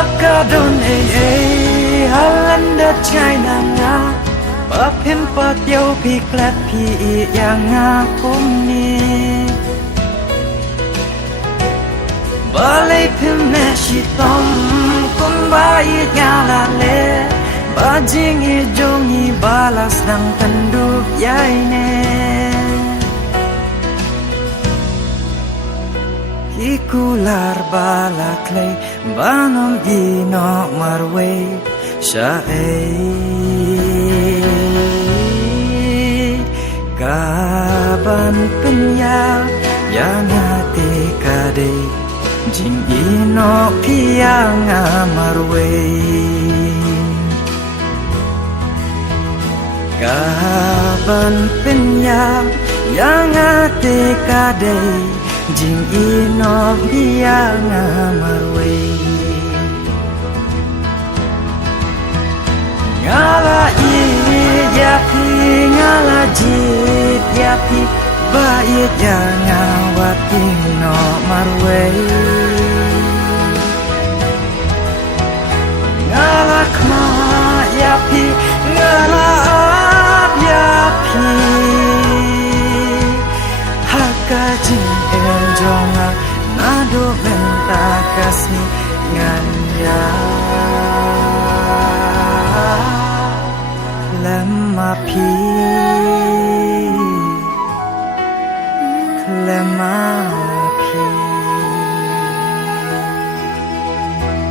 Kadon Halanda China nga Bapim patyo piklat pi yang akum ni Balay pim na shitom kung bayit nga lale Bajing ijong ibalas ng tanduk yay ne Ikular balaklay banom ino marway siya ay kaban penya yang hati kadai jing ino piyang marway kaban penya yang hati kadai jing ino biyang marway ngala yapi ngala jit yapi bait yang awati no marway ngala kma yapi ngala ab yapi hakajin enjonga nado menta kasih nganya Klemapi